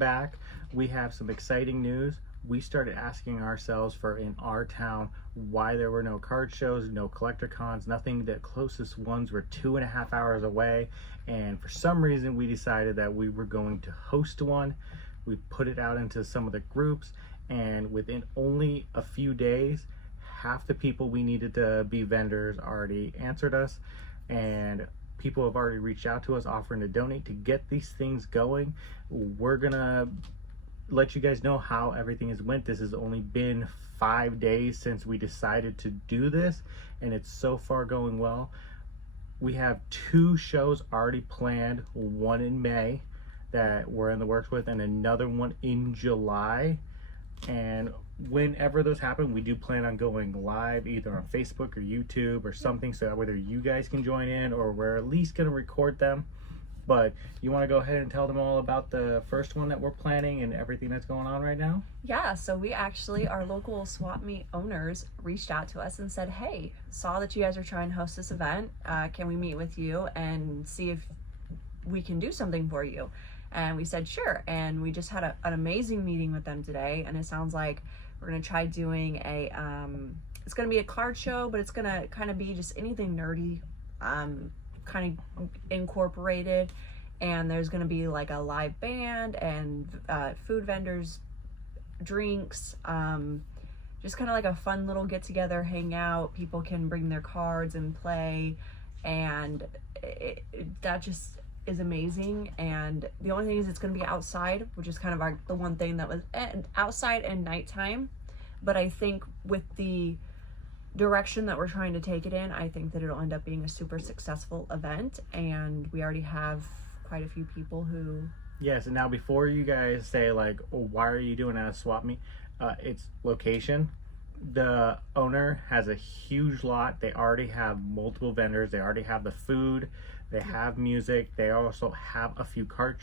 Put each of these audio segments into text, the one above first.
back. We have some exciting news. We started asking ourselves for in our town why there were no card shows, no collector cons, nothing. The closest ones were 2.5 hours away, and for some reason we decided that we were going to host one. We put it out into some of the groups, and within only a few days, half the people we needed to be vendors already answered us, and people have already reached out to us offering to donate to get these things going. We're gonna let you guys know how everything has went. This has only been 5 days since we decided to do this, and it's so far going well. We have 2 shows already planned, one in May that we're in the works with, and another one in July. And whenever those happen, we do plan on going live either on Facebook or YouTube or something, so that whether you guys can join in or we're at least going to record them. But you want to go ahead and tell them all about the first one that we're planning and everything that's going on right now? Yeah, so we actually, our local swap meet owners reached out to us and said, hey, saw that you guys are trying to host this event. Can we meet with you and see if we can do something for you? And we said, sure. And we just had an amazing meeting with them today. And it sounds like we're going to try doing it's going to be a card show, but it's going to kind of be just anything nerdy, kind of incorporated. And there's going to be like a live band and food vendors, drinks, just kind of like a fun little get together, hang out. People can bring their cards and play. And that just is amazing. And the only thing is it's going to be outside, which is kind of the one thing that was outside and nighttime. But I think with the direction that we're trying to take it in, I think that it'll end up being a super successful event, and we already have quite a few people who... Yes, and now before you guys say like, oh, why are you doing a swap meet? It's location. The owner has a huge lot. They already have multiple vendors. They already have the food. They have music. They also have a few card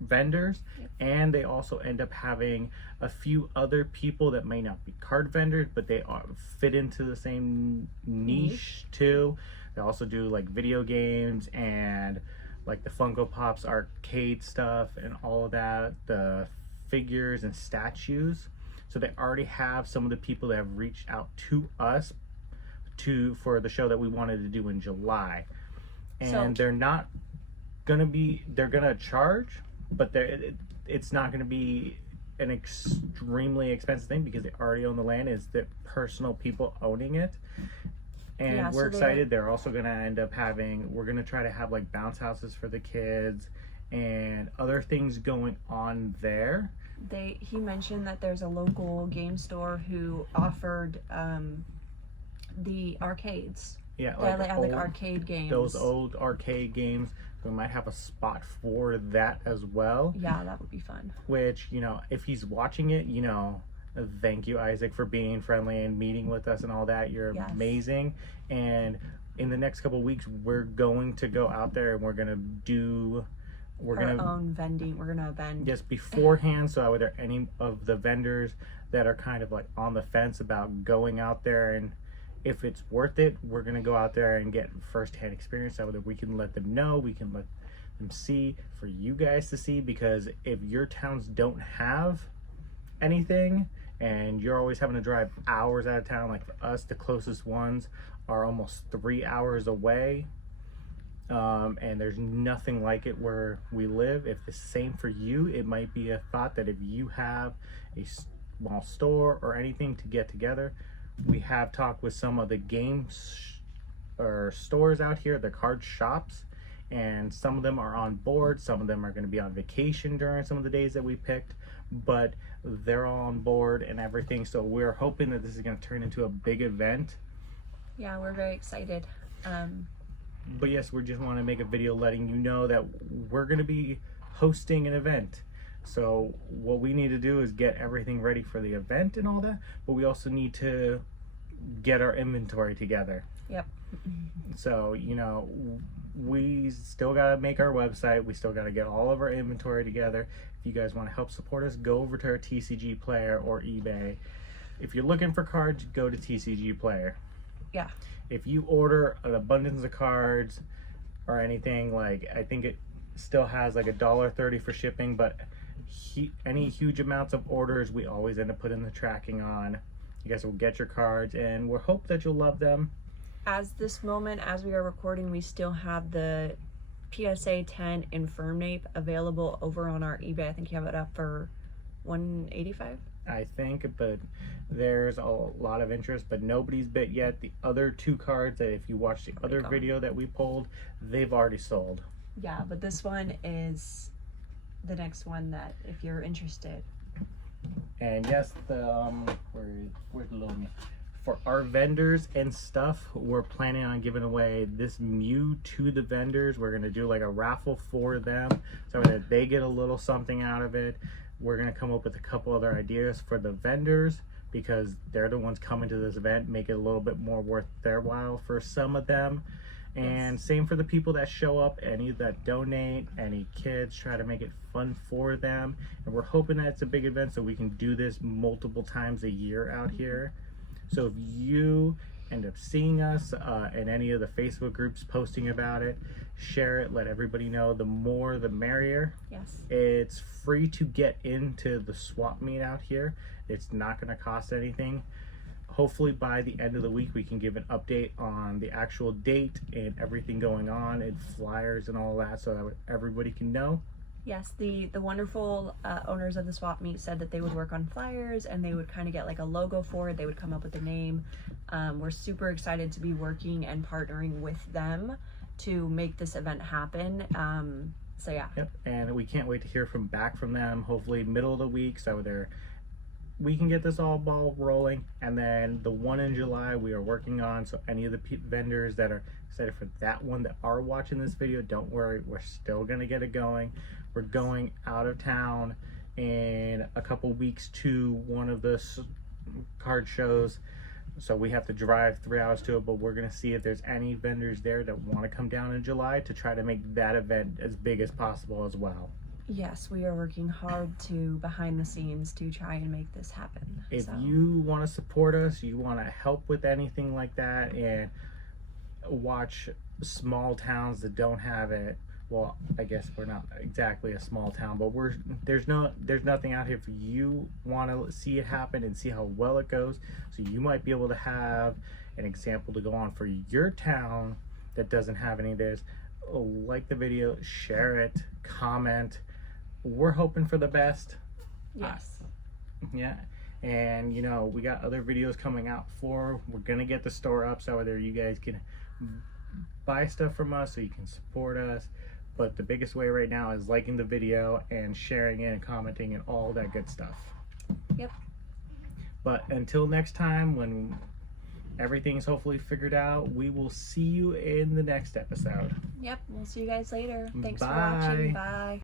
vendors, and they also end up having a few other people that may not be card vendors, but they fit into the same niche too. They also do like video games and like the Funko Pops arcade stuff and all of that, the figures and statues. So they already have some of the people that have reached out to us for the show that we wanted to do in July. And they're not gonna be, they're gonna charge, but it's not gonna be an extremely expensive thing because they already own the land. It's the personal people owning it. And yeah, we're excited. They're also gonna end up we're gonna try to have like bounce houses for the kids and other things going on there. He mentioned that there's a local game store who offered the arcades. Yeah, like arcade games. Those old arcade games. We might have a spot for that as well. Yeah, that would be fun. Which, you know, if he's watching it, you know, thank you, Isaac, for being friendly and meeting with us and all that. You're amazing. And in the next couple of weeks, we're going to go out there and we're gonna own vending. We're gonna vend just beforehand, so are there any of the vendors that are kind of like on the fence about going out there, and if it's worth it, we're gonna go out there and get first-hand experience so that we can let them know, we can let them see, for you guys to see, because if your towns don't have anything and you're always having to drive hours out of town, like for us, the closest ones are almost 3 hours away. And there's nothing like it where we live. If the same for you, it might be a thought that if you have a small store or anything to get together, we have talked with some of the or stores out here, the card shops, and some of them are on board. Some of them are going to be on vacation during some of the days that we picked, but they're all on board and everything. So we're hoping that this is going to turn into a big event. Yeah, we're very excited. But yes, we just want to make a video letting you know that we're going to be hosting an event. So what we need to do is get everything ready for the event and all that, but we also need to get our inventory together. Yep. So, you know, we still got to make our website. We still got to get all of our inventory together. If you guys want to help support us, go over to our TCG Player or eBay. If you're looking for cards, go to TCG Player. Yeah. If you order an abundance of cards or anything, like, I think it still has like $1.30 for shipping, but any huge amounts of orders, we always end up putting the tracking on. You guys will get your cards, and we hope that you'll love them. As this moment, as we are recording, we still have the PSA 10 Infirm Nape available over on our eBay. I think you have it up for $185. I think, but there's a lot of interest, but nobody's bid yet. The other two cards that, if you watch the other video that we pulled, they've already sold. Yeah, but this one is the next one that, if you're interested. And yes, the where's the little me? For our vendors and stuff, we're planning on giving away this Mew to the vendors. We're gonna do like a raffle for them so that they get a little something out of it. We're gonna come up with a couple other ideas for the vendors, because they're the ones coming to this event, make it a little bit more worth their while for some of them. And same for the people that show up, any that donate, any kids, try to make it fun for them. And we're hoping that it's a big event so we can do this multiple times a year out here. So if you end up seeing us in any of the Facebook groups posting about it, share it, let everybody know. The more the merrier. Yes. It's free to get into the swap meet out here. It's not going to cost anything. Hopefully by the end of the week we can give an update on the actual date and everything going on, and flyers and all that, so that everybody can know. Yes, the wonderful owners of the swap meet said that they would work on flyers, and they would kind of get like a logo for it. They would come up with a name. We're super excited to be working and partnering with them to make this event happen. So yeah. Yep, and we can't wait to hear back from them, hopefully middle of the week, so we can get this all ball rolling. And then the one in July we are working on, so any of the vendors that are excited for that one that are watching this video, don't worry, we're still gonna get it going. We're going out of town in a couple weeks to one of the card shows, so we have to drive 3 hours to it, but we're gonna see if there's any vendors there that want to come down in July to try to make that event as big as possible as well. Yes, we are working hard to behind the scenes to try and make this happen. If So, you want to support us, you want to help with anything like that, and watch small towns that don't have it. Well, I guess we're not exactly a small town, but there's nothing out here for you. Want to see it happen and see how well it goes, so you might be able to have an example to go on for your town that doesn't have any of this. Like the video, share it, comment. We're hoping for the best. yes. Yeah, and you know, we got other videos coming out we're gonna get the store up so there you guys can buy stuff from us, so you can support us. But the biggest way right now is liking the video and sharing it and commenting and all that good stuff. Yep. But until next time, when everything's hopefully figured out, we will see you in the next episode. Yep. We'll see you guys later. Thanks for Bye. watching. Bye.